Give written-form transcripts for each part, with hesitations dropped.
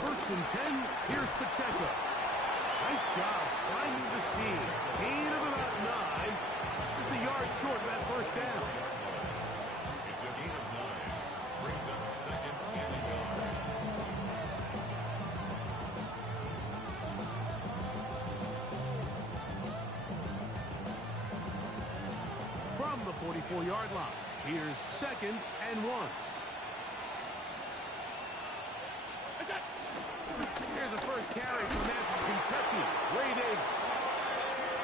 first and 10. Here's Pacheco. Nice job finding the seam. Gain of about 9. Just a yard short of that first down. It's a gain of 9. Brings up second and a yard. From the 44-yard line, here's second and 1. Here's the first carry from that from Kentucky. Ray Davis.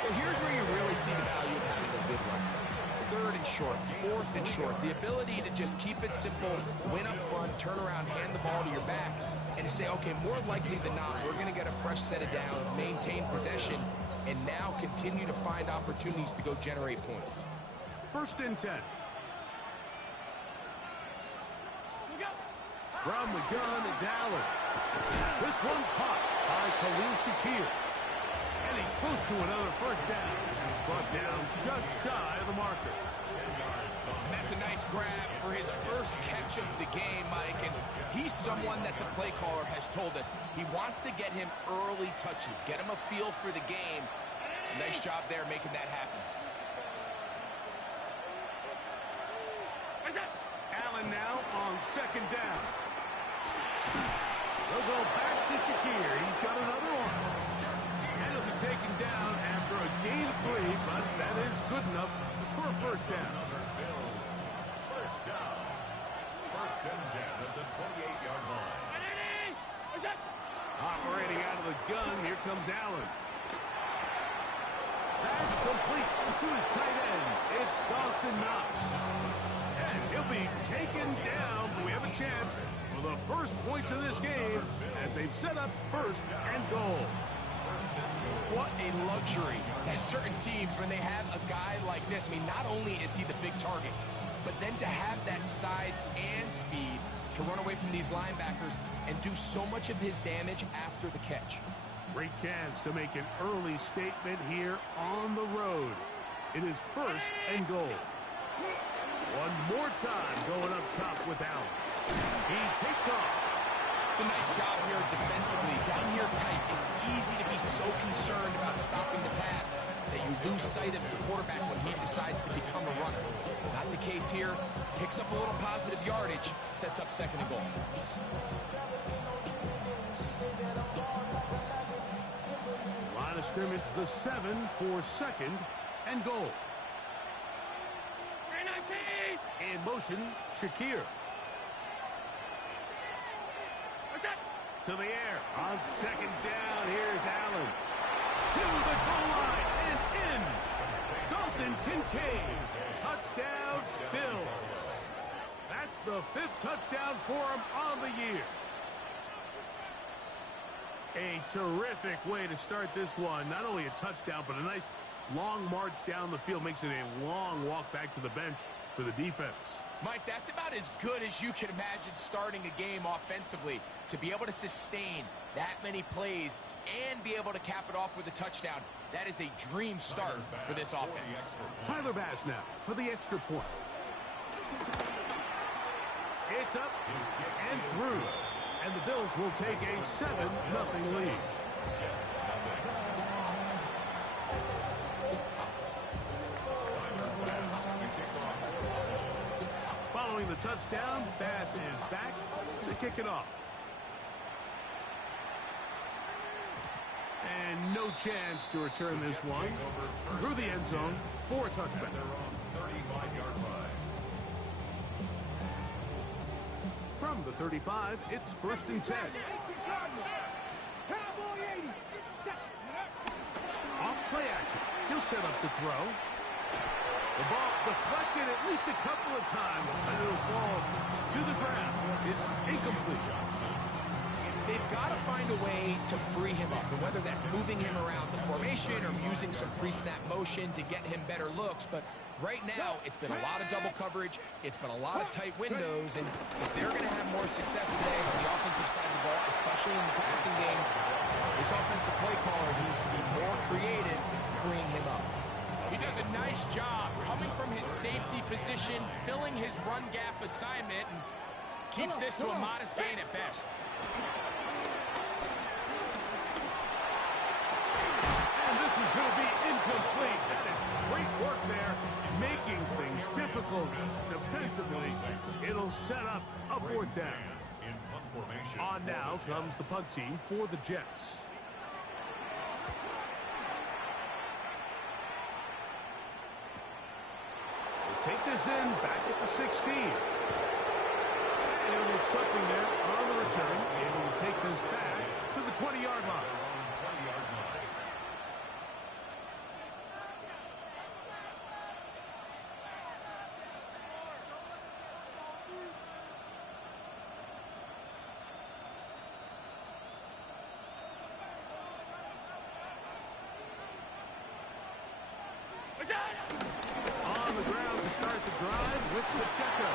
Well, here's where you really see the value of having a good run. Third and short, fourth and short. The ability to just keep it simple, win up front, turn around, hand the ball to your back, and to say, okay, more likely than not, we're going to get a fresh set of downs, maintain possession, and now continue to find opportunities to go generate points. First and 10. From the gun, it's Allen. This one caught by Khalil Shakir. And he's close to another first down. He's brought down just shy of the marker. And that's a nice grab for his first catch of the game, Mike. And he's someone that the play caller has told us he wants to get him early touches, get him a feel for the game. Nice job there making that happen. Allen now on second down. They'll go back to Shakir. He's got another one. And he'll be taken down after a gain of 3, but that is good enough for a first down. Bills. First down. First and 10 at the 28-yard line. Operating out of the gun, here comes Allen. That's complete to his tight end. It's Dawson Knox. And he'll be taken down. We have a chance for the first points of this game as they've set up first and goal. What a luxury that certain teams, when they have a guy like this, I mean, not only is he the big target, but then to have that size and speed to run away from these linebackers and do so much of his damage after the catch. Great chance to make an early statement here on the road. It is first and goal. One more time going up top with Allen. He takes off. It's a nice job here defensively. Down here tight, it's easy to be so concerned about stopping the pass that you lose sight of the quarterback when he decides to become a runner. Not the case here. Picks up a little positive yardage, sets up second and goal. Line of scrimmage, the 7 for second and goal. In motion, Shakir. To the air. On second down, here's Allen. To the goal line and in. Dalton Kincaid. Touchdown, Bills. That's the 5th touchdown for him on the year. A terrific way to start this one. Not only a touchdown, but a nice long march down the field. Makes it a long walk back to the bench for the defense. Mike, that's about as good as you can imagine starting a game offensively. To be able to sustain that many plays and be able to cap it off with a touchdown, that is a dream start for this offense. Tyler Bass now for the extra point. It's up and through. And the Bills will take a 7-0 lead. Following the touchdown, Bass is back to kick it off. And no chance to return this one through the end zone for a touchback. From the 35, it's first and 10. Off play action. He'll set up to throw. The ball deflected at least a couple of times, and it'll fall to the ground. It's incomplete. They've got to find a way to free him up, and whether that's moving him around the formation or using some pre-snap motion to get him better looks. But right now, it's been a lot of double coverage. It's been a lot of tight windows, and if they're going to have more success today on the offensive side of the ball, especially in the passing game, this offensive play caller needs to be more creative freeing him up. He does a nice job coming from his safety position, filling his run gap assignment, and keeps this to a modest gain at best. defensively, it'll set up a fourth down. In punt formation. On now comes the punt team for the Jets. They take this in back at the 16. And it'll get something there on the return. Able to take this back to the 20-yard line. On the ground to start the drive with Pacheco.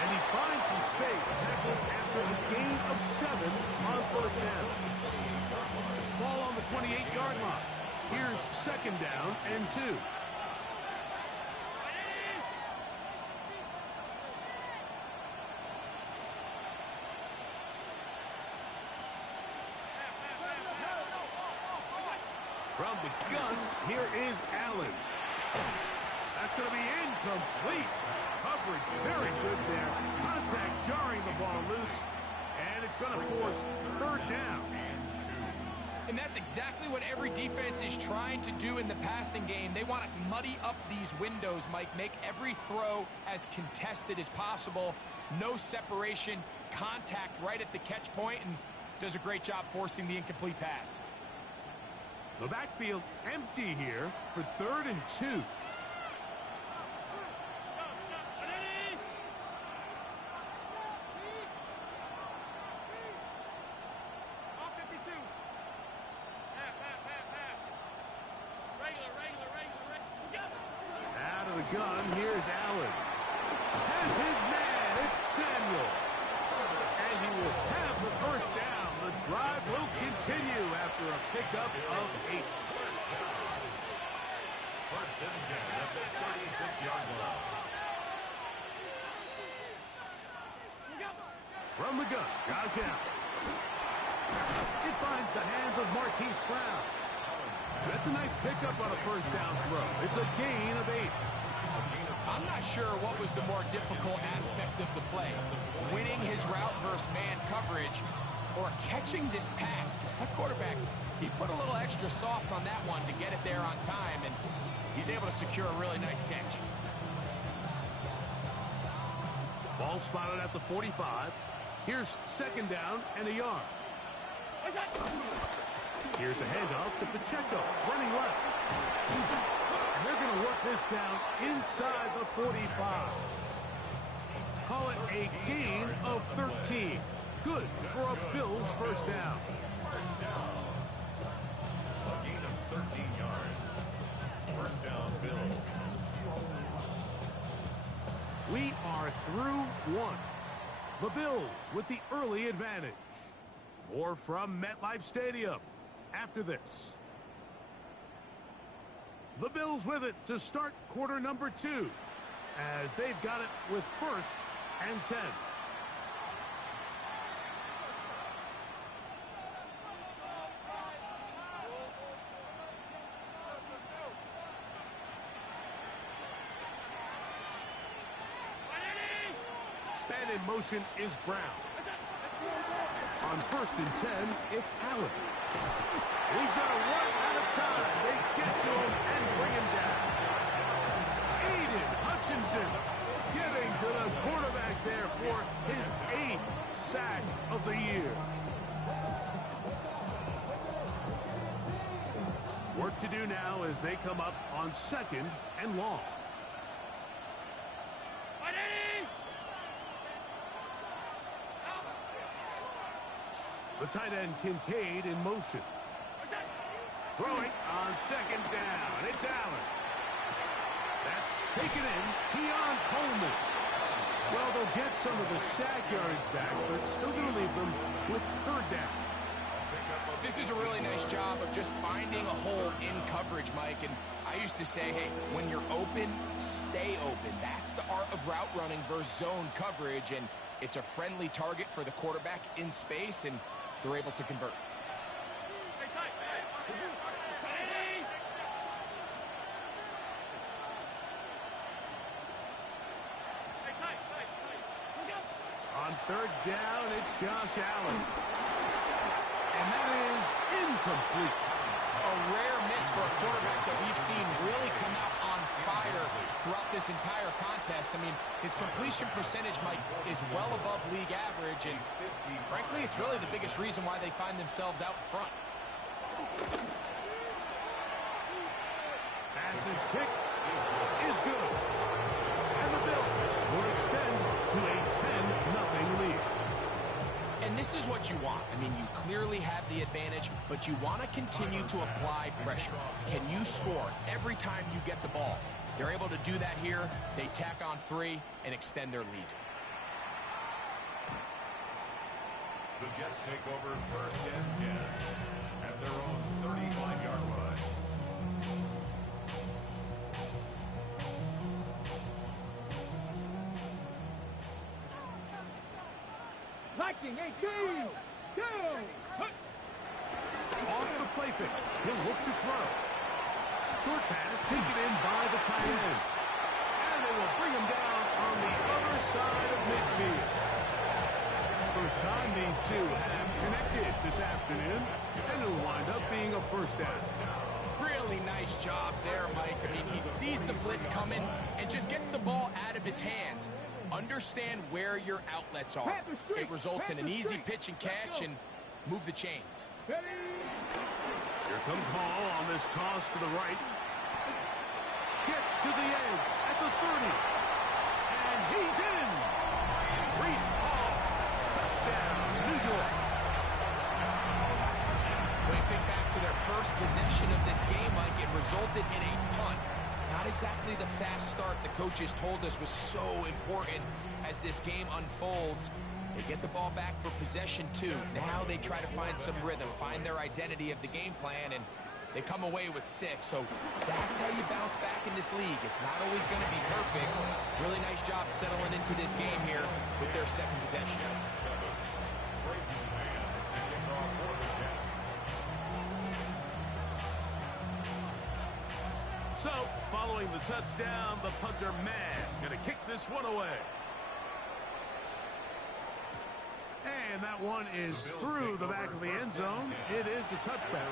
And he finds some space tackled after a gain of 7 on first down. Ball on the 28-yard line. Here's second down and 2. From the gun, here is Allen. That's going to be incomplete. Coverage very good there. Contact jarring the ball loose. And it's going to force third down. And that's exactly what every defense is trying to do in the passing game. They want to muddy up these windows, Mike. Make every throw as contested as possible. No separation, contact right at the catch point, and does a great job forcing the incomplete pass. The backfield empty here for 3rd and 2. Out of the gun, here's Allen. Has his man, it's Samuel. And he will have the first down. The drive will continue after a pickup of 8. First and 10 at the 36-yard line. From the gun, Josh Allen. It finds the hands of Marquise Brown. That's a nice pickup on a first down throw. It's a gain of 8. I'm not sure what was the more difficult aspect of the play. Winning his route versus man coverage or catching this pass, because that quarterback, he put a little extra sauce on that one to get it there on time, and he's able to secure a really nice catch. Ball spotted at the 45. Here's second down and a yard. Here's a handoff to Pacheco, running left. And they're going to work this down inside the 45. Call it a gain of 13. Good for a Bills first down. First down. A gain of 13 yards. First down, Bills. We are through 1. The Bills with the early advantage. More from MetLife Stadium after this. The Bills with it to start quarter number 2 as they've got it with 1st and 10. And in motion is Brown. On 1st and 10, it's Allen. He's going to run out of time. They get to him and bring him down. Aiden Hutchinson getting to the quarterback there for his 8th sack of the year. Work to do now as they come up on 2nd and long. The tight end Kincaid in motion. Throwing on 2nd down. It's Allen. That's taken in. Keon Coleman. Well, they'll get some of the sack yards back, but still going to leave them with 3rd down. This is a really nice job of just finding a hole in coverage, Mike. And I used to say, hey, when you're open, stay open. That's the art of route running versus zone coverage. And it's a friendly target for the quarterback in space, and they're able to convert. On third down, it's Josh Allen. And that is incomplete. A rare miss for a quarterback that we've seen really come out on fire throughout this entire contest. I mean, his completion percentage, Mike, is well above league average, and frankly, it's really the biggest reason why they find themselves out in front. Passes kick is good. And the Bills will extend to a 10-0 lead. And this is what you want. I mean, you clearly have the advantage, but you want to continue to apply pressure. Can you score every time you get the ball? They're able to do that here. They tack on 3 and extend their lead. The Jets take over first and 10 at their own 35-yard line. Liking 18, down, off the play fake. He'll look to throw. Short pass taken in by the tight end. And they will bring him down on the other side of midfield. First time these two have connected this afternoon, and it'll wind up being a first down. Really nice job there, Mike. I mean, he sees the blitz coming and just gets the ball out of his hands. Understand where your outlets are. It results in an easy pitch and catch and move the chains. Here comes Hall on this toss to the right. Gets to the edge at the 30. And he's in. Breece Hall. Touchdown, New York. When you think back to their first possession of this game, Mike, it resulted in a punt. Not exactly the fast start the coaches told us was so important as this game unfolds. They get the ball back for possession 2. Now they try to find some rhythm, find their identity of the game plan, and they come away with 6. So that's how you bounce back in this league. It's not always going to be perfect. Really nice job settling into this game here with their second possession. So, following the touchdown, the punter, Mann, going to kick this one away. And that one is through the back of the end zone. It is a touchback.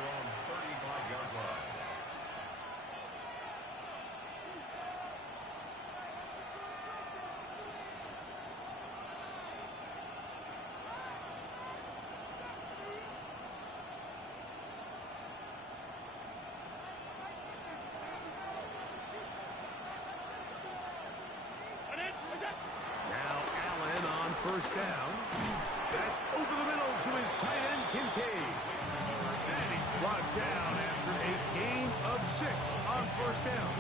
First down. That's over the middle to his tight end, Kincaid. And he's brought down after a gain of 6 on first down.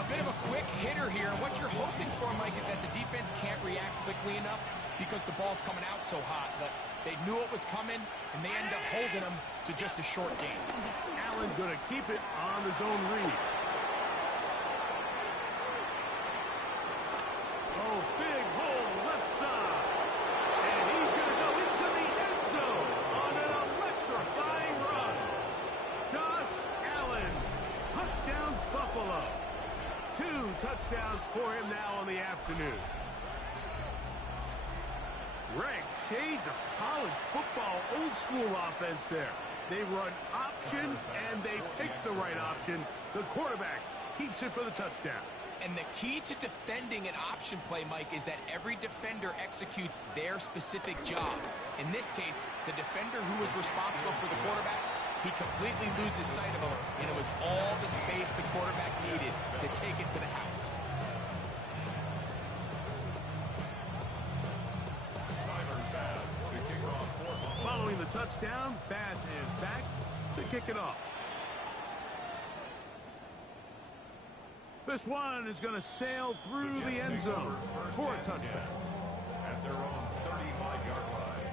A bit of a quick hitter here. What you're hoping for, Mike, is that the defense can't react quickly enough because the ball's coming out so hot. But they knew it was coming, and they end up holding them to just a short gain. Allen going to keep it on the zone read. Oh, big hole left side. And he's going to go into the end zone on an electrifying run. Josh Allen, touchdown Buffalo. 2 touchdowns for him now on the afternoon. Greg, shades of college football, old school offense there. They run option, and they pick the right option. The quarterback keeps it for the touchdown. And the key to defending an option play, Mike, is that every defender executes their specific job. In this case, the defender who was responsible for the quarterback, he completely loses sight of him, and it was all the space the quarterback needed to take it to the house. Following the touchdown, Bass is back to kick it off. This one is going to sail through the end zone for a touchdown. At their own 35-yard line.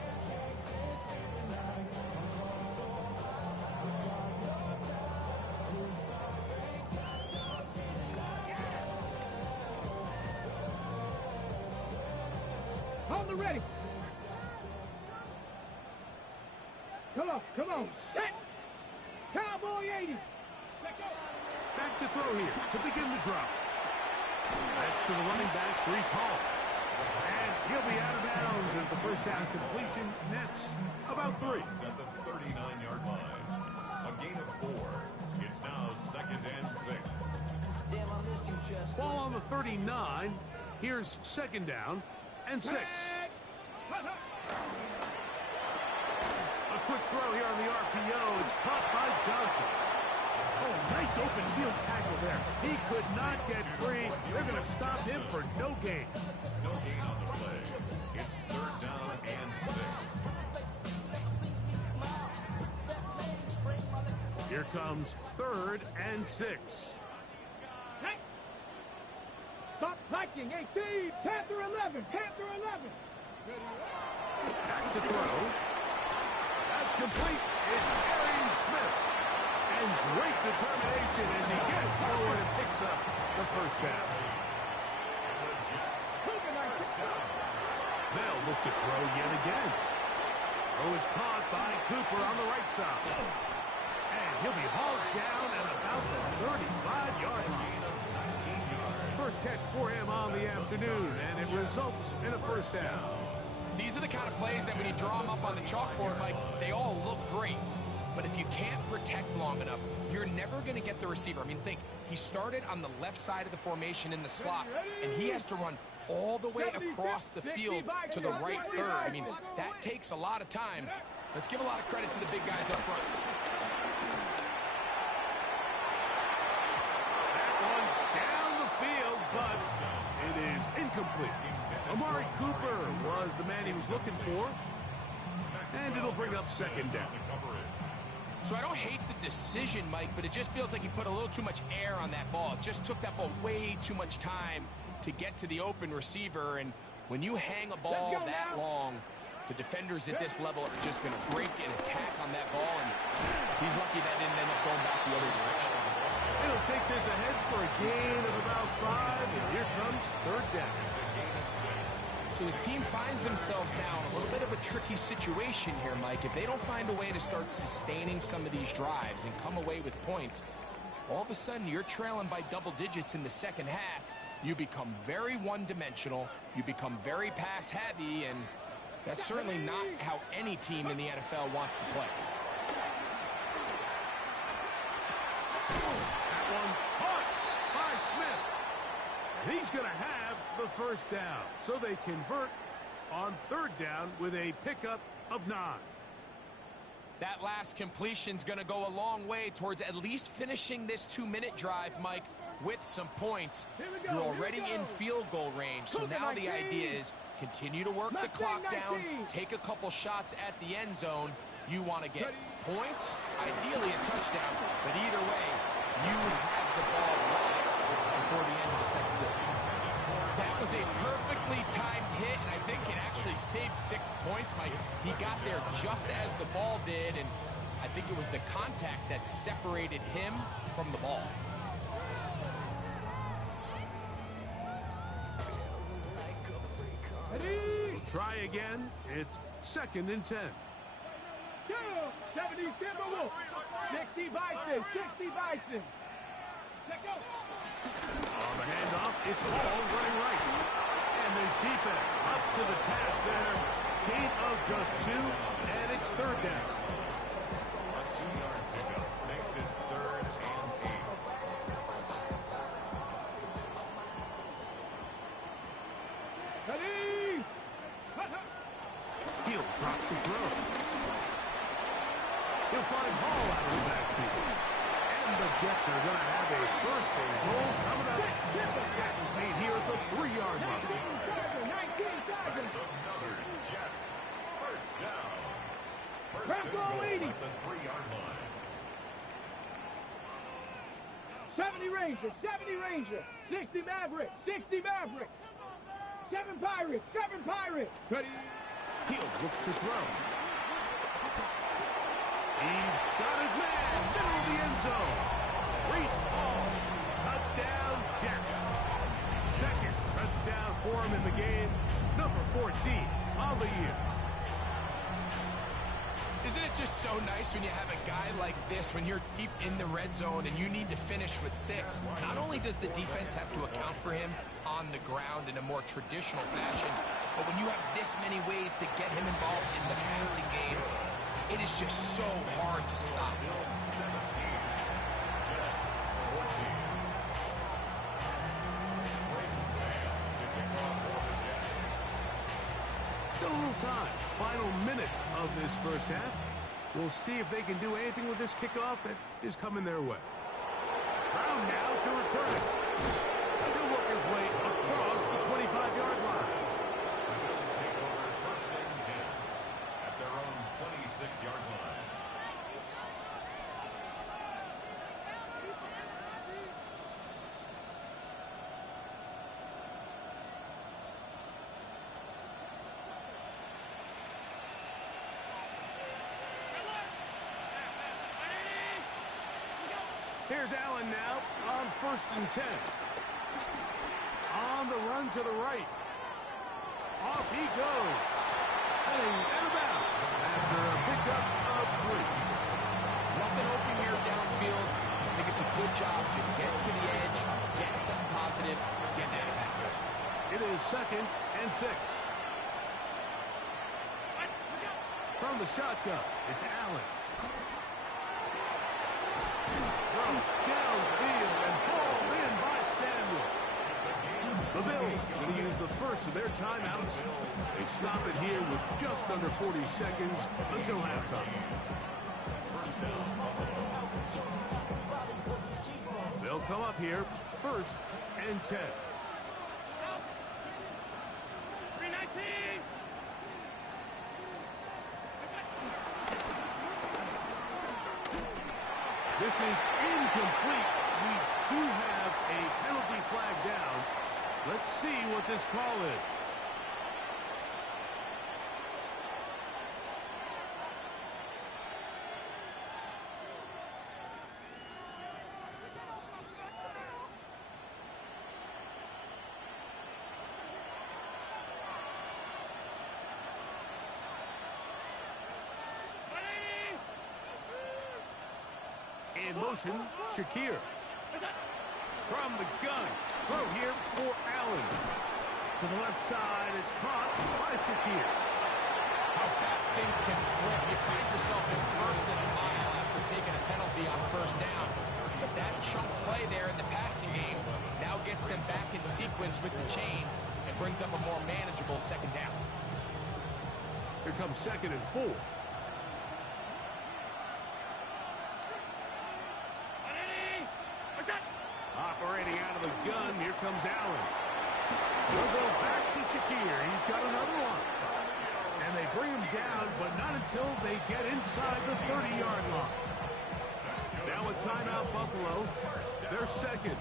Hold the ready. Come on. Set. Cowboy 80. Back to throw here to begin the drop. That's to the running back, Breece Hall. And He'll be out of bounds as the first down completion nets about 3. At the 39-yard line. A gain of 4. It's now 2nd and 6. Damn, I miss you, Chester. Ball on the 39. Here's 2nd down and 6. A quick throw here on the RPO. It's caught by Johnson. Oh, nice open field tackle there. He could not get free. They're going to stop him for no gain. No gain on the play. It's 3rd down and 6. Here comes 3rd and 6. Stop blocking, 18. Panther 11. Panther 11. Back to throw. That's complete. It's Arian Smith. And great determination as he gets forward and picks up the first down. The Jets. First down. They'll look to throw yet again. Throw is caught by Cooper on the right side. And he'll be hauled down at about the 35-yard line. 19 yards. First catch for him on the afternoon, and it results in a first down. These are the kind of plays that when you draw them up on the chalkboard, Mike, they all look great. But if you can't protect long enough, you're never going to get the receiver. I mean, think, he started on the left side of the formation in the slot, and he has to run all the way across the field to the right third. I mean, that takes a lot of time. Let's give a lot of credit to the big guys up front. That one down the field, but it is incomplete. Amari Cooper was the man he was looking for, and it'll bring up 2nd down. So I don't hate the decision, Mike, but it just feels like he put a little too much air on that ball. It just took that ball way too much time to get to the open receiver. And when you hang a ball that long, the defenders at this level are just going to break and attack on that ball. And he's lucky that didn't end up going back the other direction. It'll take this ahead for a gain of about 5, and here comes 3rd down. So his team finds themselves now in a little bit of a tricky situation here, Mike. If they don't find a way to start sustaining some of these drives and come away with points, all of a sudden you're trailing by double digits in the second half. You become very one-dimensional. You become very pass-heavy, and that's certainly not how any team in the NFL wants to play. That one caught by Smith. And he's going to have the first down. So they convert on 3rd down with a pickup of 9. That last completion's going to go a long way towards at least finishing this 2-minute drive, Mike, with some points. You're already in field goal range, so now the idea is continue to work the clock down, take a couple shots at the end zone. You want to get points, ideally a touchdown, but either way, you have the ball last before the end of the second quarter. That was a perfectly timed hit, and I think it actually saved 6 points, Mike. He got there just as the ball did, and I think it was the contact that separated him from the ball. Try again. It's 2nd and 10. 70 Timberwolves. 60 Bison. 60 Bison. Let's go. On the handoff, it's Hall running right. And this defense up to the task there. Gain of just 2, and it's 3rd down. A 2-yard pickup makes it 3rd and 8. Ready? He'll drop the throw. He'll find Hall out of the backfield. And the Jets are going to have a 1st and goal coming up. Some tackles made here at the 3-yard line. 19 seconds. Another Jets. First down. First Press and goal goal 80. at the 3-yard line. 70 Ranger. 70 Ranger. 60 Maverick. 60 Maverick. 7 Pirates. 7 Pirates. Ready? He'll look to throw. He's got his man, middle of the end zone. Reese Hall, touchdown Jets. 2nd touchdown for him in the game, number 14 on the year. Isn't it just so nice when you have a guy like this, when you're deep in the red zone and you need to finish with 6? Not only does the defense have to account for him on the ground in a more traditional fashion, But when you have this many ways to get him involved in the passing game, it is just so hard to stop. Bills 17, Jets 14. Breaking down to kick off for the Jets. Still a little time. Final minute of this first half. We'll see if they can do anything with this kickoff that is coming their way. Brown now to return it. He'll work his way across the 25-yard line. The Bills take over first and 10 at their own 26-yard line. Here's Allen now on first and 10. On the run to the right. Off he goes. Heading out of bounds after a pickup of 3. Nothing open here downfield. I think it's a good job just getting to the edge, getting something positive, getting out of bounds. It is second and 6. From the shotgun, it's Allen. Throw downfield and hauled in by Samuel. The Bills going to use the first of their timeouts. They stop it here with just under 40 seconds until halftime. They'll come up here first and 10. 319. This is incomplete. We do have a penalty flag down. Let's see what this call is. In motion, Shakir. From the gun. Throw here for Allen. To the left side, it's caught by Shakir. How fast things can flip. You find yourself in first and a mile after taking a penalty on first down. But that chunk play there in the passing game now gets them back in sequence with the chains and brings up a more manageable second down. Here comes second and 4. Operating out of the gun, here comes Allen. They'll go back to Shakir. He's got another one. And they bring him down, but not until they get inside the 30-yard line. Now a timeout, Buffalo. They're second.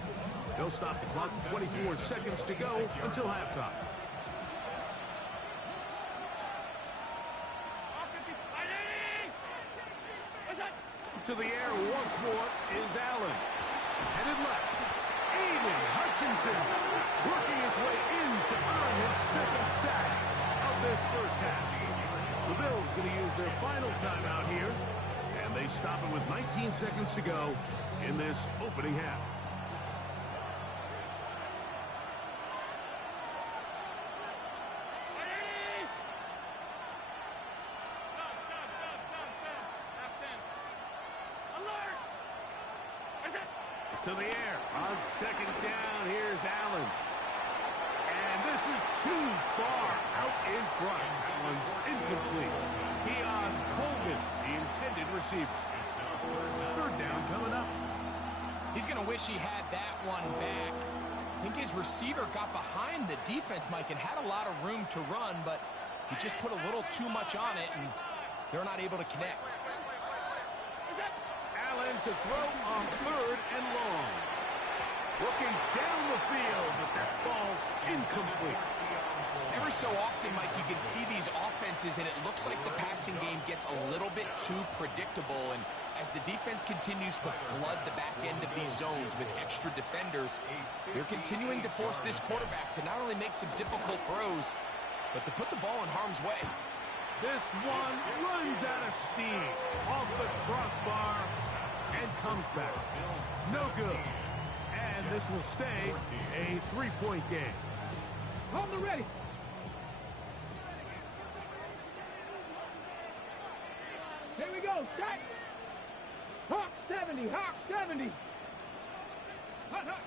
They'll stop the clock with 24 seconds to go until halftime. To the air once more is Allen. Headed left. Aiden Hutchinson working his way in to earn his second sack of this first half. The Bills going to use their final timeout here, and they stop it with 19 seconds to go in this opening half. To the air on second down. Here's Allen. And this is too far out in front. One's incomplete. Keon Colgan, the intended receiver. Third down coming up. He's going to wish he had that one back. I think his receiver got behind the defense, Mike, and had a lot of room to run, but he just put a little too much on it, and they're not able to connect. Allen to throw on third and long. Looking down the field, but that ball's incomplete. Every so often, Mike, you can see these offenses, and it looks like the passing game gets a little bit too predictable. And as the defense continues to flood the back end of these zones with extra defenders, they're continuing to force this quarterback to not only make some difficult throws, but to put the ball in harm's way. This one runs out of steam off the crossbar and comes back. No good. And this will stay a 3-point game. Hold the ready. Here we go, set. Hawk 70, Hawk 70. Hut, hut.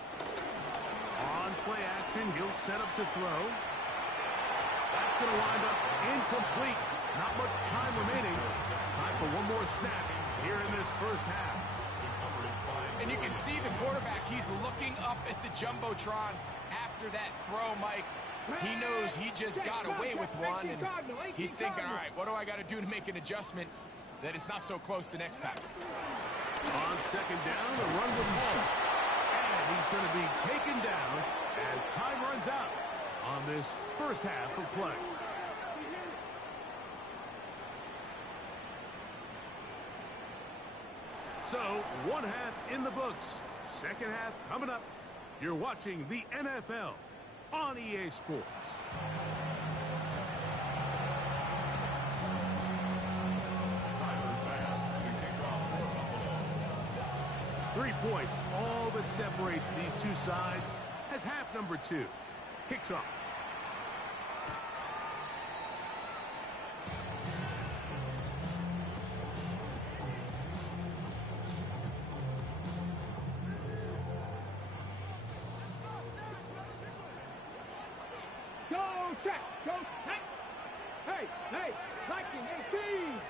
On play action, he'll set up to throw. That's going to wind up incomplete. Not much time remaining. Time for one more snap here in this first half. And you can see the quarterback, he's looking up at the Jumbotron after that throw, Mike. He knows he just got away with one, and he's thinking, all right, what do I got to do to make an adjustment that it's not so close the next time? On second down, the run with Hall. And he's going to be taken down as time runs out on this first half of play. So, one half in the books. Second half coming up. You're watching the NFL on EA Sports. Tyler Bass to kick off for Buffalo. 3 points, all that separates these two sides as half number 2 kicks off. Go, check. Go, hey. Hey, hey. Liking 18.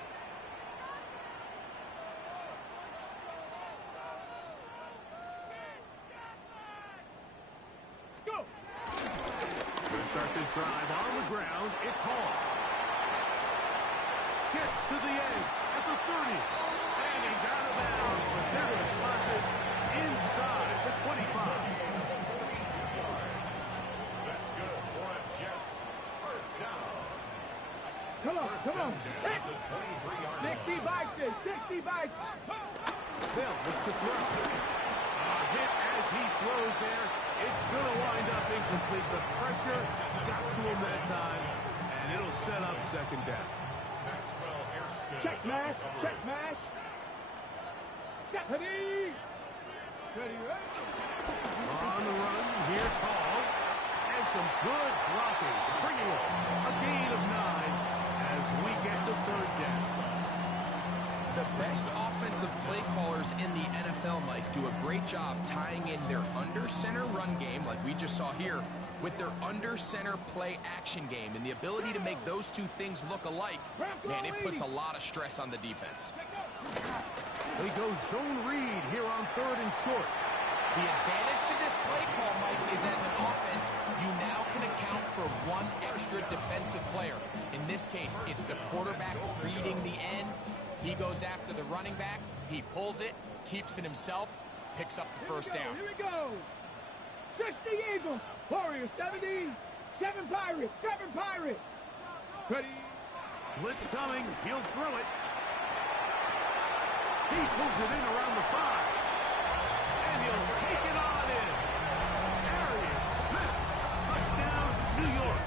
Go. Going to start this drive on the ground. It's Hall. Gets to the edge at the 30. And he's out of bounds. But they're going to spot this inside the 25. That's good for a Jets first down. Come on, come on. Hit. The 23-yard line. 60 bites this. 60 bites. Bill looks to throw. A hit as he throws there. It's going to wind up incomplete. The pressure got to him that time, and it'll set up second down. Maxwell Hairston. Check mash. Check mash. Stephanie. Steady, right? On the run, here's Hall. And some good blocking. Springing up. A gain of 9 as we get to third down. The best offensive play callers in the NFL, Mike, do a great job tying in their under-center run game, like we just saw here, with their under-center play action game. And the ability to make those two things look alike, man, it puts a lot of stress on the defense. They go zone read here on third and short. The advantage to this play call, Mike, is as an offense, you now can account for one extra defensive player. In this case, it's the quarterback reading the end. He goes after the running back. He pulls it, keeps it himself, picks up the first down. Here we go. 60 Eagles. Warriors 70. 7 Pirates. 7 Pirates. Ready. Blitz coming. He'll throw it. He pulls it in around the 5. And he'll take it on in. Arian Smith. Touchdown, New York.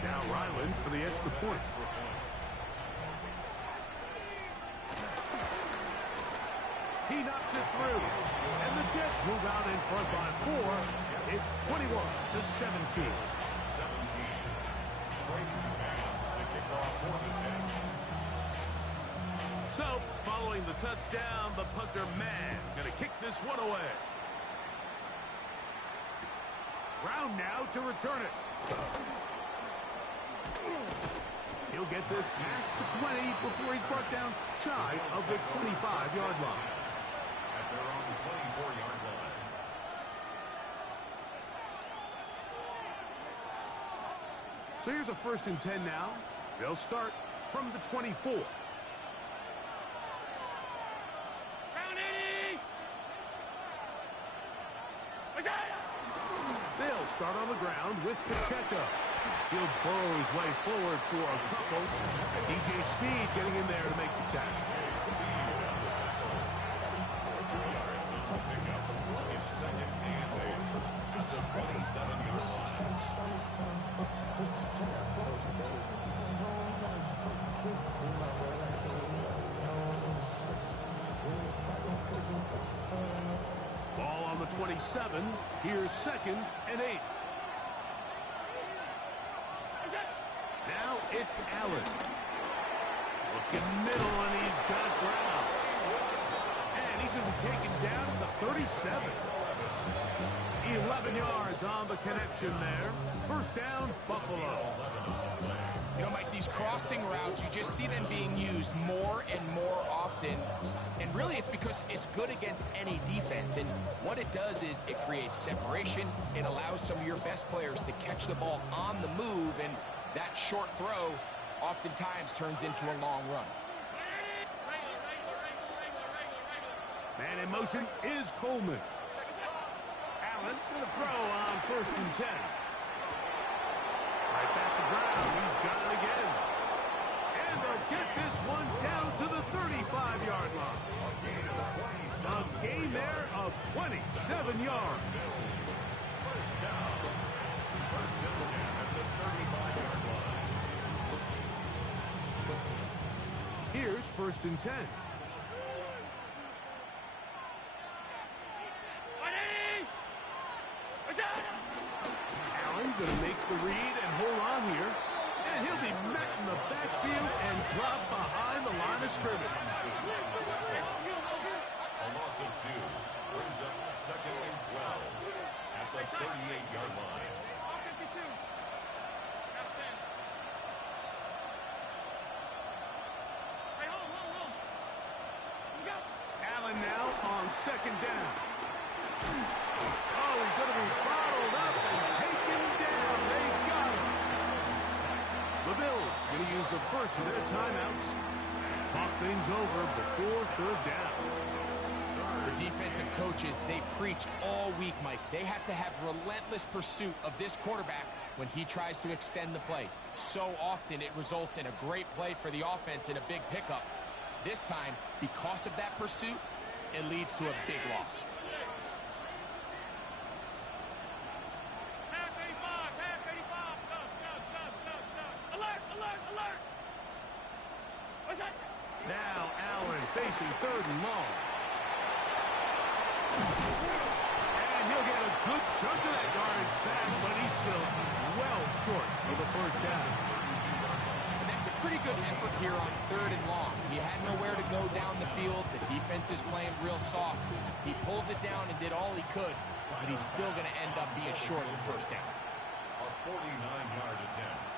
Chow Ryland for the extra point. He knocks it through. And the Jets move out in front by 4. It's 21-17. 17. Brayton Mann to kick off for the Jets. So, following the touchdown, the punter Mann going to kick this one away. Brown now to return it. He'll get this past the 20 before he's brought down shy of the 25-yard line. At their own 24-yard line. So here's a 1st and 10 now. They'll start from the 24. Brown 80. They'll start on the ground with Pacheco. He'll burrow his way forward for a couple. DJ Speed getting in there to make the tackle. Ball on the 27. Here's 2nd and 8. It's Allen. Looking middle, and he's got ground. And he's going to be taken down at the 37. 11 yards on the connection there. First down, Buffalo. You know, Mike, these crossing routes, you just see them being used more and more often. And really, it's because it's good against any defense. And what it does is it creates separation. It allows some of your best players to catch the ball on the move. And that short throw oftentimes turns into a long run. Man in motion is Coleman. Allen with a throw on 1st and 10. Right back to Brown. He's got it again. And they'll get this one down to the 35-yard line. A gain there of 27 yards. First down. First and 10 at the 35-yard line. Here's 1st and 10. Allen going to make the read and hold on here. And he'll be met in the backfield and dropped behind the line of scrimmage. A loss of 2 brings up 2nd and 12 at the 38-yard line. Allen now on 2nd down. Oh, he's going to be bottled up and taken down. They got him. The Bills going to use the first of their timeouts and talk things over before 3rd down. The defensive coaches, they preached all week, Mike. They have to have relentless pursuit of this quarterback when he tries to extend the play. So often it results in a great play for the offense and a big pickup. This time, because of that pursuit, it leads to a big loss. Now Allen facing 3rd and long. And he'll get a good chunk of that yardage back, but he's still well short of the 1st down. And that's a pretty good effort here on 3rd and long. He had nowhere to go down the field. The defense is playing real soft. He pulls it down and did all he could, but he's still going to end up being short of the 1st down. A 49-yard attempt.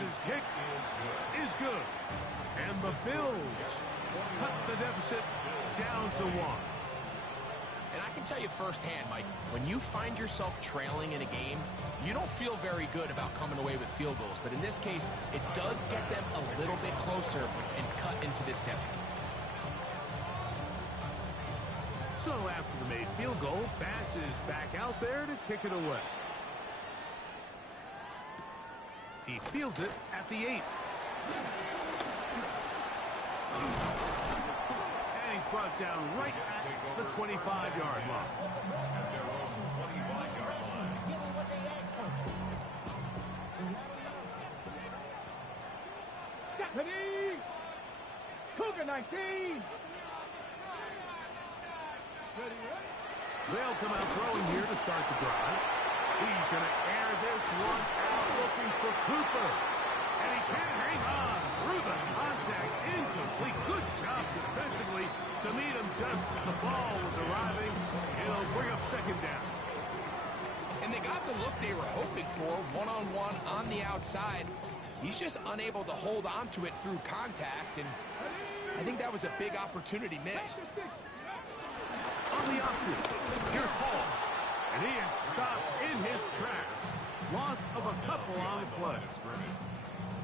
His kick is good. And the Bills cut the deficit down to 1. And I can tell you firsthand, Mike, when you find yourself trailing in a game, you don't feel very good about coming away with field goals. But in this case, it does get them a little bit closer and cut into this deficit. So after the made field goal, Bass is back out there to kick it away. He fields it at the 8. And he's brought down right at the 25-yard line. At their own 25-yard line. Stephanie! Cougar 19! They'll come out throwing here to start the drive. He's going to air this one out looking for Cooper. And he can't hang on through the contact. Incomplete. Good job defensively to meet him just as the ball was arriving. It'll bring up 2nd down. And they got the look they were hoping for, one-on-one on the outside. He's just unable to hold on to it through contact, and I think that was a big opportunity missed. On the option, here's Hall. And he is stopped in his tracks. Loss of a couple on the play.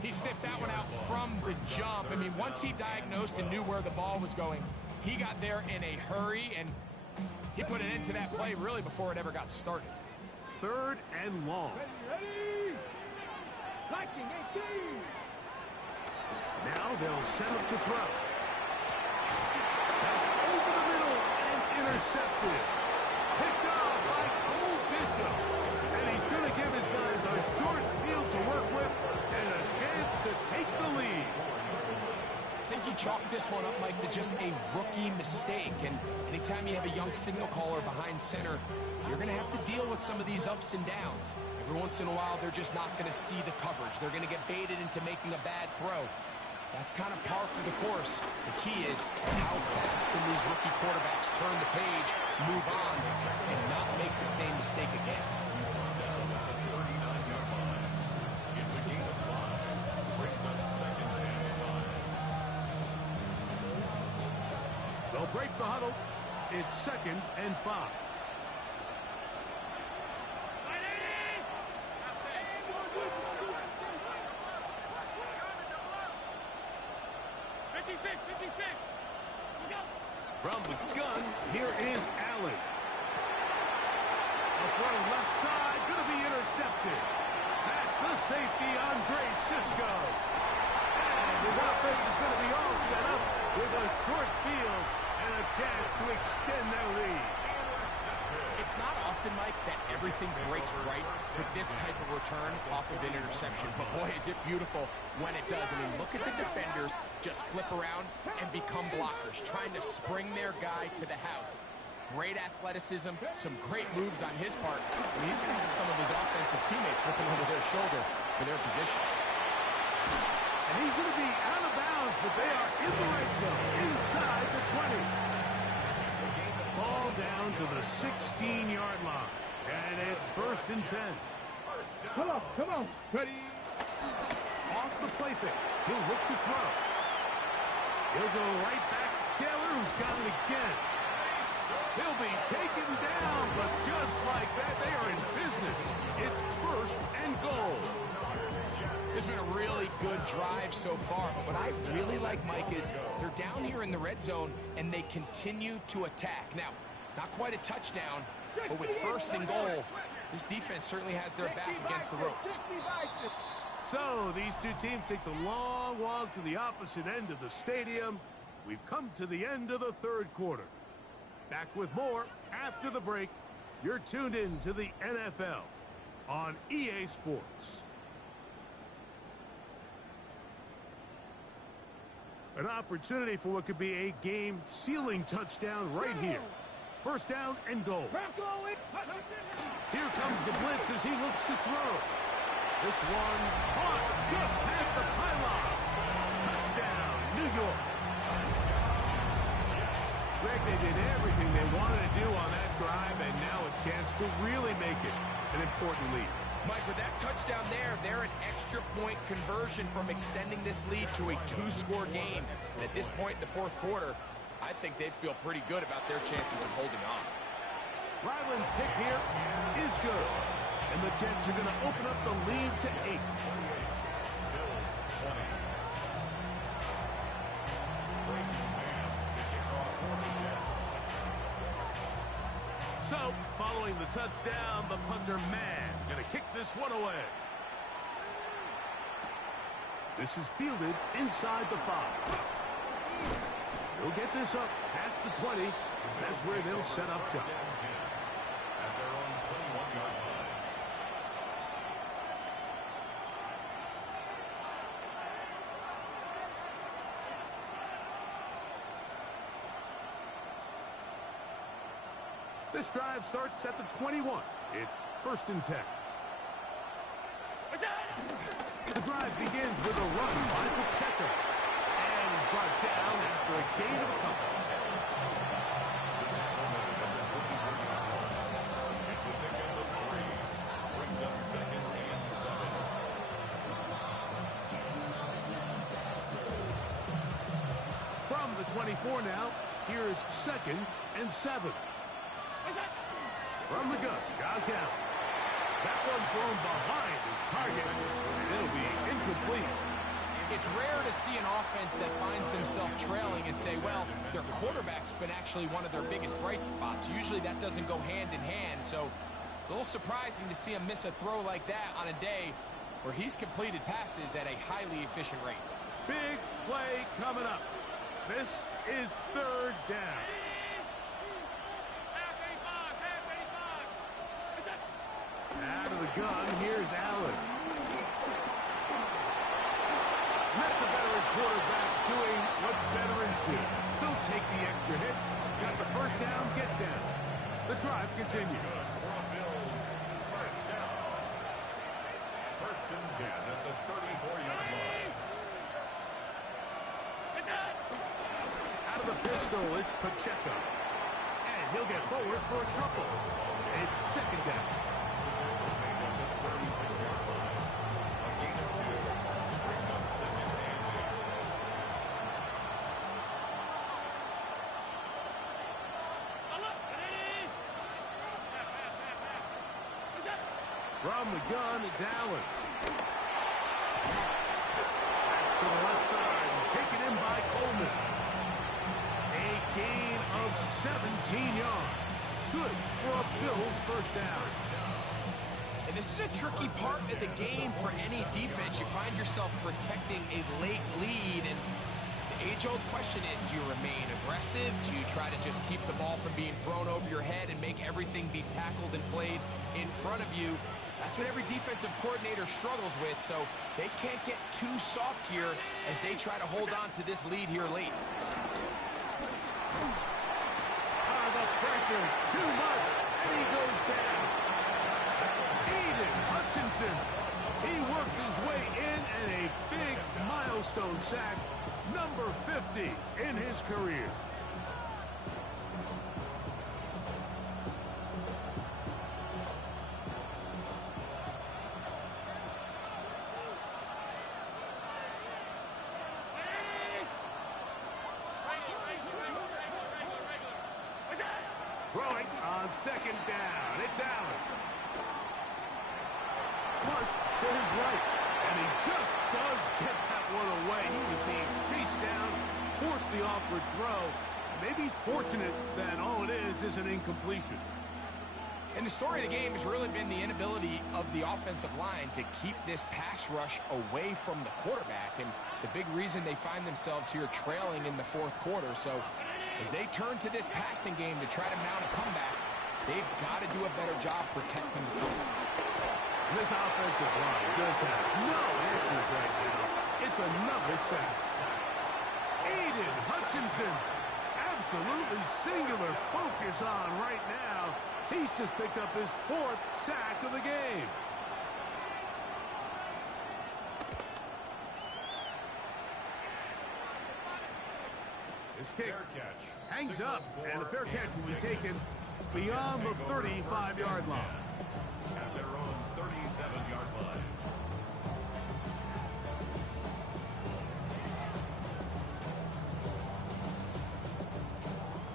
He sniffed that one out from the jump. I mean, once he diagnosed and knew where the ball was going, he got there in a hurry, and he put an end to that play really before it ever got started. 3rd and long. Ready! Lightning 18! Now they'll set up to throw. That's over the middle and intercepted. Picked up by Cole Bishop. And he's going to give his guys a short field to work with and a chance to take the lead. I think he chalk this one up, Mike, to just a rookie mistake. And anytime you have a young signal caller behind center, you're going to have to deal with some of these ups and downs. Every once in a while, they're just not going to see the coverage. They're going to get baited into making a bad throw. That's kind of par for the course. The key is how fast can these rookie quarterbacks turn the page, move on, and not make the same mistake again. It's a gain of 5. Brings up 2nd and 5. They'll break the huddle. It's 2nd and 5. 56. From the gun, here is Allen. A throw left side, going to be intercepted. That's the safety, Andre Cisco. And his offense is going to be all set up with a short field and a chance to extend their lead. It's not often, Mike, that everything breaks right for this type of return off of an interception. But boy, is it beautiful when it does. I mean, look at the defenders just flip around and become blockers, trying to spring their guy to the house. Great athleticism, some great moves on his part. And he's going to have some of his offensive teammates looking over their shoulder for their position. And he's going to be out of bounds, but they are in the red zone, inside the 20. Ball down to the 16-yard line. And it's 1st and 10. Come on. Ready? Off the play fake. He'll look to throw. He'll go right back to Taylor, who's got it again. He'll be taken down, but just like that, they are in business. It's 1st and goal. It's been a really good drive so far, but what I really like, Mike, is they're down here in the red zone, and they continue to attack. Now, not quite a touchdown, but with 1st and goal, this defense certainly has their back against the ropes. So these two teams take the long walk to the opposite end of the stadium. We've come to the end of the 3rd quarter. Back with more after the break. You're tuned in to the NFL on EA Sports. An opportunity for what could be a game-sealing touchdown right here. 1st down and goal. Here comes the blitz as he looks to throw. This one caught just past the pylon. Touchdown, New York. Greg, they did everything they wanted to do on that drive, and now a chance to really make it an important lead. Mike, with that touchdown there, they're an extra point conversion from extending this lead to a 2-score game. And at this point in the 4th quarter, I think they'd feel pretty good about their chances of holding on. Ryland's kick here is good. And the Jets are going to open up the lead to 8. Bills 20. Brayton Graham to kick off for the Jets. So, following the touchdown, the punter Man going to kick this one away. This is fielded inside the 5. They'll get this up past the 20. That's where they'll set up shop. At their own 21-yard line. This drive starts at the 21. It's 1st and 10. The drive begins with a run by Pacheco. And is brought down after a gain of a couple. It's a pickup of 3. Brings up 2nd and 7. From the 24 now, here's 2nd and 7. From the gun, Josh Allen. That one thrown behind his target, and it'll be incomplete. It's rare to see an offense that finds themselves trailing and say, well, their quarterback's been actually one of their biggest bright spots. Usually that doesn't go hand in hand, so it's a little surprising to see him miss a throw like that on a day where he's completed passes at a highly efficient rate. Big play coming up. This is 3rd down. Out of the gun, here's Allen. That's a veteran quarterback doing what veterans do. Don't take the extra hit. Got the first down, get down. The drive continues. Good for a Bills first down. First and 10 at the 34-yard line. Out of the pistol, it's Pacheco. And he'll get forward for a couple. It's second down. Made at the 36-yard line. A gain of 2 brings up second and 8. From the gun, it's Allen. Back to the left side, taken in by Coleman. A gain of 17 yards. Good for a Bills first down. And this is a tricky part of the game for any defense. You find yourself protecting a late lead, and the age-old question is, do you remain aggressive? Do you try to just keep the ball from being thrown over your head and make everything be tackled and played in front of you? That's what every defensive coordinator struggles with, so they can't get too soft here as they try to hold on to this lead here late. The pressure, too much, and he goes down. Aiden Hutchinson. He works his way in a big milestone sack, number 50 in his career. Throwing on second down. It's Allen. Flush to his right. And he just does get that one away. He was being chased down, forced the awkward throw. Maybe he's fortunate that all it is an incompletion. And the story of the game has really been the inability of the offensive line to keep this pass rush away from the quarterback. And it's a big reason they find themselves here trailing in the fourth quarter. So as they turn to this passing game to try to mount a comeback, they've got to do a better job protecting the quarterback. This offensive line just has no answers right now. It's another sack. Aiden Hutchinson, absolutely singular focus on right now. He's just picked up his fourth sack of the game. This kick hangs up, and the fair catch will be taken beyond the 35-yard line. At their own 37-yard line.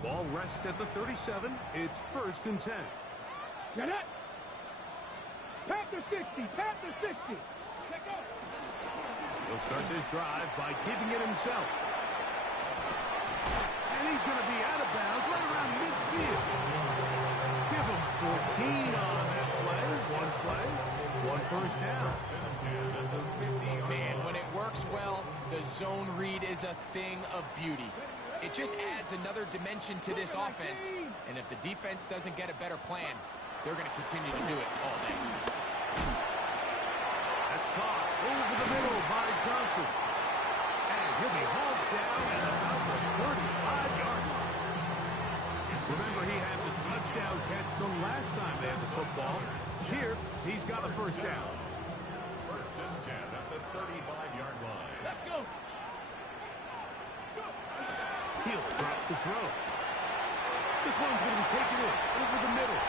Ball rests at the 37. It's first and 10. Get it. Panther 60. Panther 60. Let go. He'll start this drive by keeping it himself. And he's going to be out of bounds right around midfield. Give him 14 on that play. One play, one first down. Man, when it works well, the zone read is a thing of beauty. It just adds another dimension to this offense. And if the defense doesn't get a better plan, they're going to continue to do it all day. That's caught over the middle by Johnson. And he'll be hauled down at about the 35-yard line. Remember, he had the touchdown catch the last time they had the football. Here, he's got a first down. First and 10 at the 35-yard line. Let's go. He'll drop to throw. This one's going to be taken in over the middle.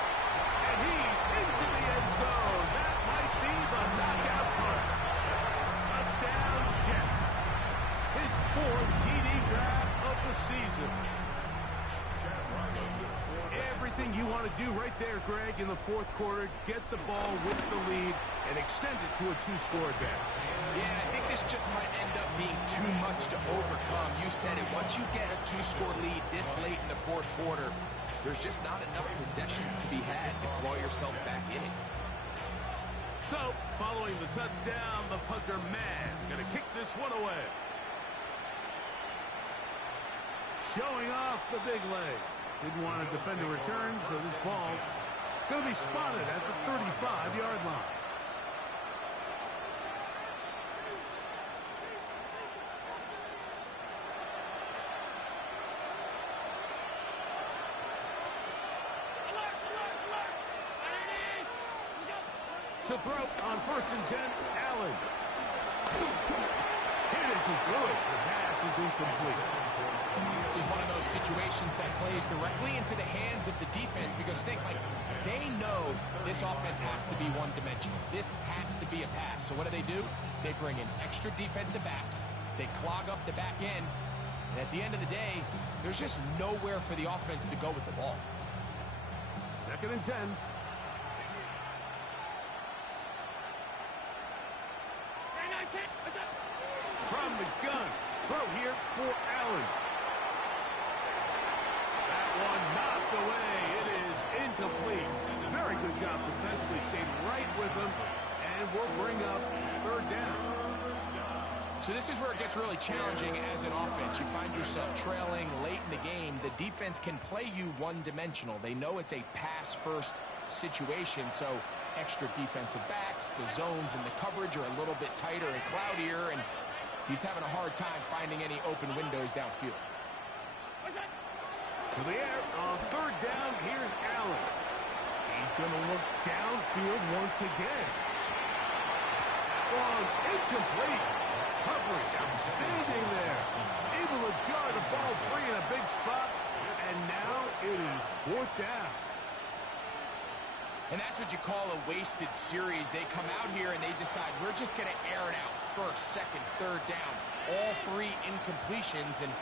And he's into the end zone. That might be the knockout punch. Touchdown, Jets. His fourth TD grab of the season. Everything you want to do right there, Greg, in the fourth quarter. Get the ball with the lead and extend it to a two-score advantage. Yeah, I think this just might end up being too much to overcome. You said it. Once you get a two-score lead this late in the fourth quarter, there's just not enough possessions to be had to claw yourself back in it. So, following the touchdown, the punter man going to kick this one away. Showing off the big leg. Didn't want to defend a return, so this ball going to be spotted at the 35-yard line. To throw on 1st and 10, Allen. It isn't good. The pass is incomplete. This is one of those situations that plays directly into the hands of the defense because think, like, they know this offense has to be one-dimensional. This has to be a pass. So what do? They bring in extra defensive backs. They clog up the back end. And at the end of the day, there's just nowhere for the offense to go with the ball. 2nd and 10. From the gun. Throw here for Allen. That one knocked away. It is incomplete. Very good job defensively. Stayed right with him. And we'll bring up 3rd down. So this is where it gets really challenging as an offense. You find yourself trailing late in the game. The defense can play you one-dimensional. They know it's a pass-first situation, so extra defensive backs, the zones and the coverage are a little bit tighter and cloudier, and he's having a hard time finding any open windows downfield. To the air on 3rd down. Here's Allen. He's going to look downfield once again. Incomplete. Covering, outstanding there. Able to jar the ball free in a big spot. And now it is 4th down. And that's what you call a wasted series. They come out here and they decide we're just going to air it out. 1st, 2nd, 3rd down. All 3 incompletions, and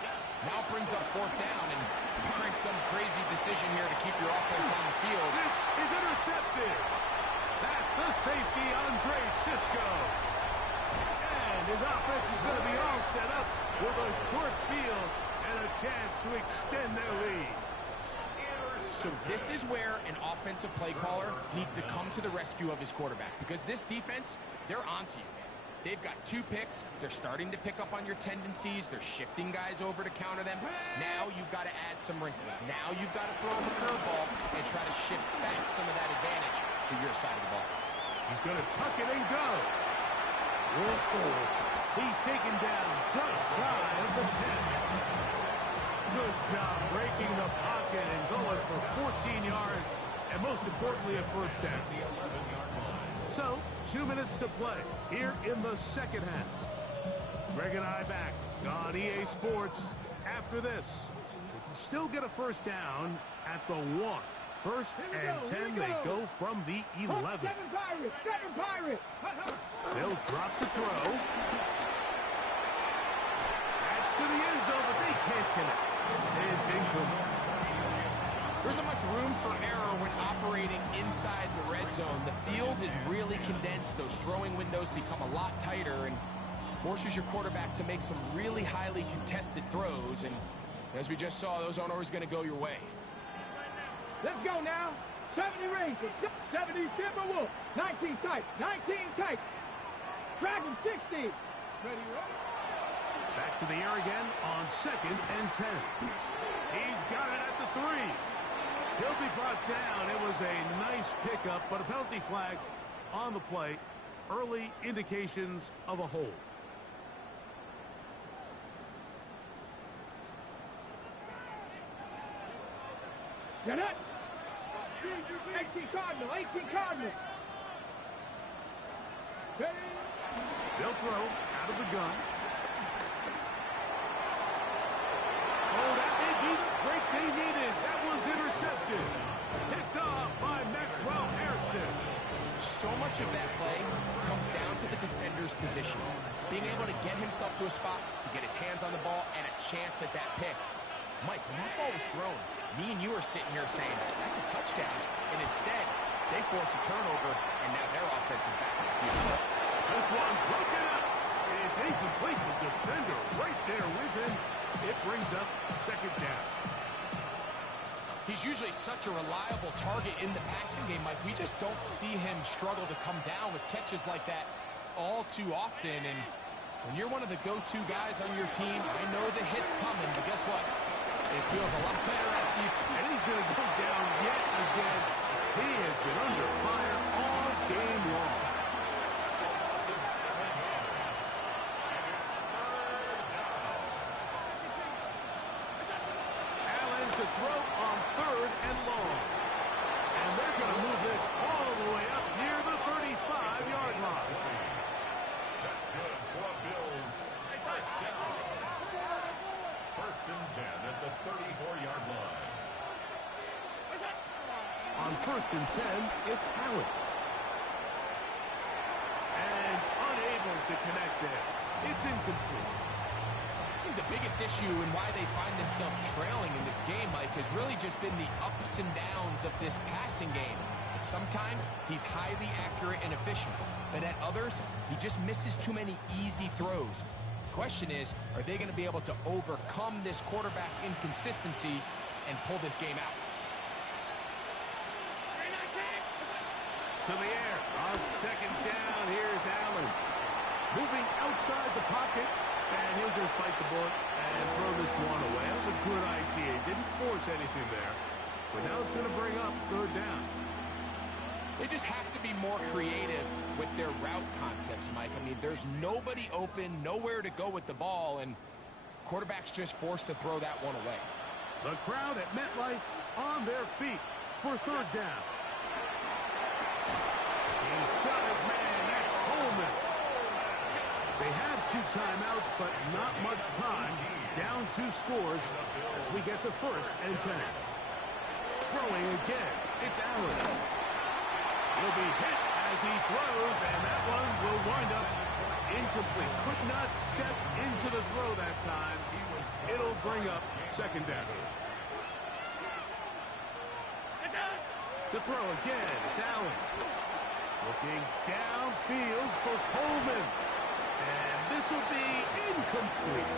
now brings up 4th down and barring some crazy decision here to keep your offense on the field. This is intercepted. That's the safety, Andre Cisco. And his offense is going to be all set up with a short field and a chance to extend their lead. So this is where an offensive play caller needs to come to the rescue of his quarterback because this defense, they're onto you. They've got 2 picks. They're starting to pick up on your tendencies. They're shifting guys over to counter them. Now you've got to add some wrinkles. Now you've got to throw the curveball and try to shift back some of that advantage to your side of the ball. He's going to tuck it and go. He's taken down just shy of the 10. Good job breaking the pocket and going for 14 yards, and most importantly, a 1st down. So, 2 minutes to play here in the 2nd half. Greg and I back on EA Sports after this. They can still get a 1st down at the 1. 1st and 10, they go from the 11. 7 Pirates! 7 Pirates! They'll drop to throw. That's to the end zone, but they can't connect. It's incomplete. There isn't much room for error when operating inside the red zone. The field is really condensed. Those throwing windows become a lot tighter and forces your quarterback to make some really highly contested throws. And as we just saw, those aren't always going to go your way. Let's go now. 70 Rangers, 70 Timberwolves, 19 tight, 19 tight. Dragon 60. Ready, ready. Back to the air again on 2nd and 10. He's got it at the 3. He'll be brought down. It was a nice pickup, but a penalty flag on the play. Early indications of a hold. Get it. 18 Cardinal, 18 Cardinal. They'll throw out of the gun. Oh, that may be the break they needed. That one's intercepted. Picked off by Maxwell Hairston. So much of that play comes down to the defender's position. Being able to get himself to a spot, to get his hands on the ball, and a chance at that pick. Mike, when that ball was thrown, me and you are sitting here saying, that's a touchdown. And instead, they force a turnover, and now their offense is back in the field. This one broken up. It's incomplete. The defender right there with him. It brings up 2nd down. He's usually such a reliable target in the passing game, Mike. We just don't see him struggle to come down with catches like that all too often. And when you're one of the go-to guys on your team, I know the hit's coming, but guess what? It feels a lot better after you. And he's going to go down yet again. He has been under fire all game long. Allen to throw on 3rd and long. And they're going to move this all the way up near the 35. and 10, it's Allen. And unable to connect there. It's incomplete. I think the biggest issue and why they find themselves trailing in this game, Mike, has really just been the ups and downs of this passing game. And sometimes he's highly accurate and efficient, but at others, he just misses too many easy throws. The question is, are they going to be able to overcome this quarterback inconsistency and pull this game out? To the air. On second down, here's Allen. Moving outside the pocket, and he'll just bite the bullet and throw this one away. That was a good idea. He didn't force anything there. But now it's going to bring up third down. They just have to be more creative with their route concepts, Mike. I mean, there's nobody open, nowhere to go with the ball, and quarterback's just forced to throw that one away. The crowd at MetLife on their feet for third down. He's got his man. That's Coleman. They have 2 timeouts, but not much time. Down 2 scores as we get to first and 10. Throwing again. It's Allen. He'll be hit as he throws, and that one will wind up incomplete. Could not step into the throw that time. It'll bring up second down. To throw again, it's Allen. Looking downfield for Coleman. And this will be incomplete.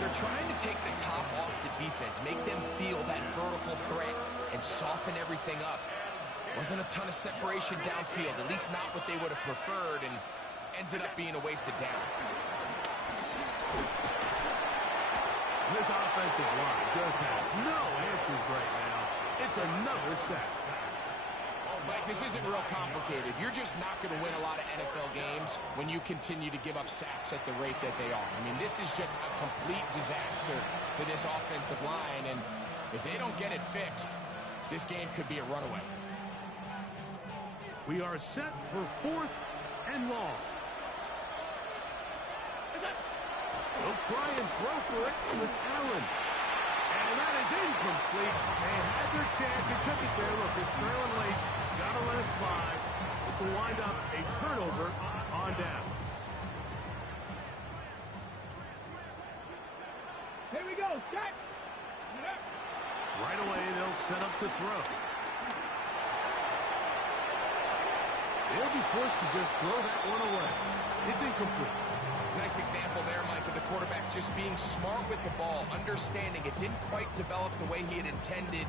They're trying to take the top off the defense, make them feel that vertical threat, and soften everything up. Wasn't a ton of separation downfield, at least not what they would have preferred, and ended up being a wasted down. This offensive line just has no answers right now. It's another sack. Mike, this isn't real complicated. You're just not going to win a lot of NFL games when you continue to give up sacks at the rate that they are. I mean, this is just a complete disaster for this offensive line, and if they don't get it fixed, this game could be a runaway. We are set for fourth and long. They'll try and throw for it with Allen. And that is incomplete. They had their chance. They took it there. Look, they're trailing late. Gotta let it fly. This will wind up a turnover on down. Here we go. Set. Right away, they'll set up to throw. They'll be forced to just throw that one away. It's incomplete. Nice example there, Mike, of the quarterback just being smart with the ball, understanding it didn't quite develop the way he had intended.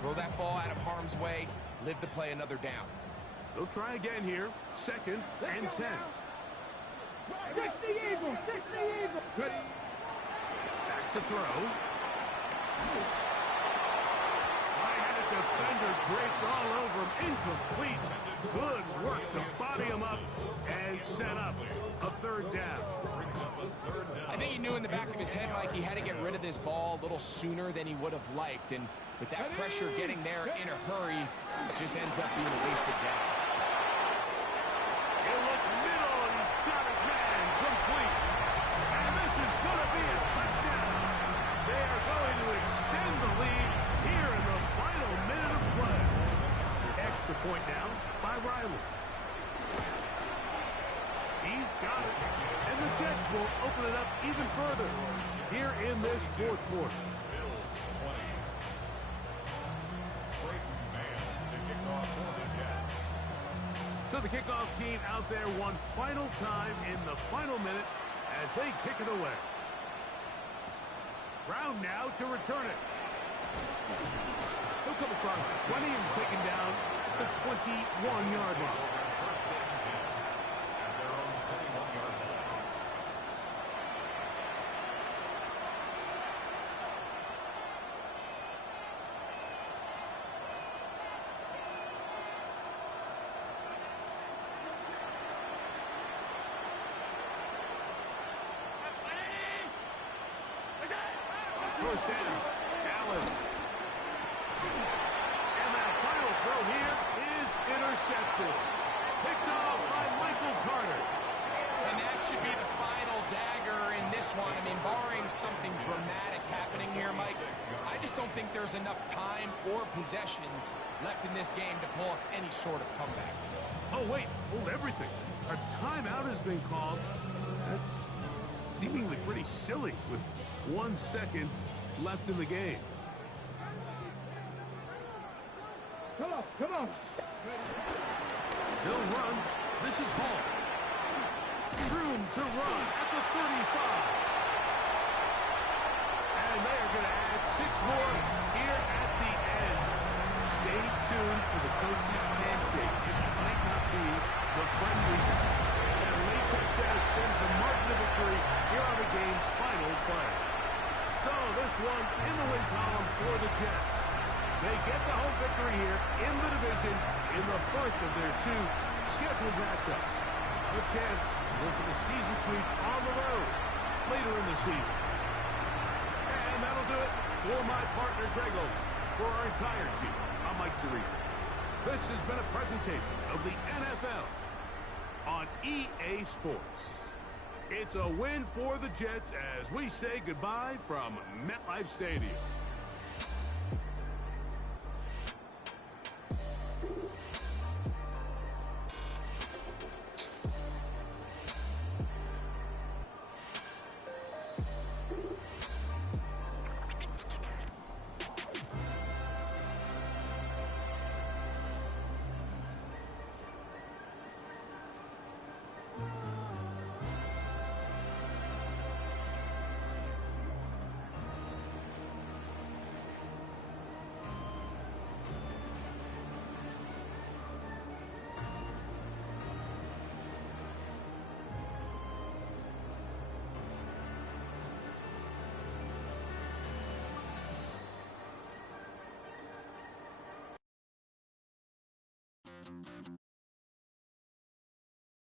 Throw that ball out of harm's way, live to play another down. They'll try again here. Second and 10. 60 Eagles. 60 Eagles. Back to throw. I had a defender draped all over him. Incomplete. Good work to body him up and set up a third down. I think he knew in the back of his head, Mike, he had to get rid of this ball a little sooner than he would have liked. And with that pressure getting there in a hurry, it just ends up being a wasted down. He'll look middle, and he's got his man complete. And this is going to be a touchdown. They are going to extend the lead here in the final minute of play. Extra point now by Riley. He's got it. And the Jets will open it up even further here in this fourth quarter. Bills 20. Brayton Mann to kick off for the Jets. So the kickoff team out there one final time in the final minute as they kick it away. Brown now to return it. He'll come across the 20 and take him down the 21-yard line. First down, Allen. And that final throw here is intercepted. Picked off by Michael Carter. And that should be the final dagger in this one. I mean, barring something dramatic happening here, Mike, I just don't think there's enough time or possessions left in this game to pull off any sort of comeback. Oh, wait, hold everything. A timeout has been called. That's seemingly pretty silly with 1 second left in the game. Come on, come on. They'll run. This is Hall. Room to run at the 35. And they are going to add 6 more here at the end. Stay tuned for the coach's handshake. It might not be the friendliest. And a late touchdown extends the margin of victory here on the game's final play. So this one in the win column for the Jets. They get the home victory here in the division in the first of their 2 scheduled matchups. A chance to go for the season sweep on the road later in the season. And that'll do it for my partner Greg Olsen. For our entire team, I'm Mike Tirico. This has been a presentation of the NFL on EA Sports. It's a win for the Jets as we say goodbye from MetLife Stadium.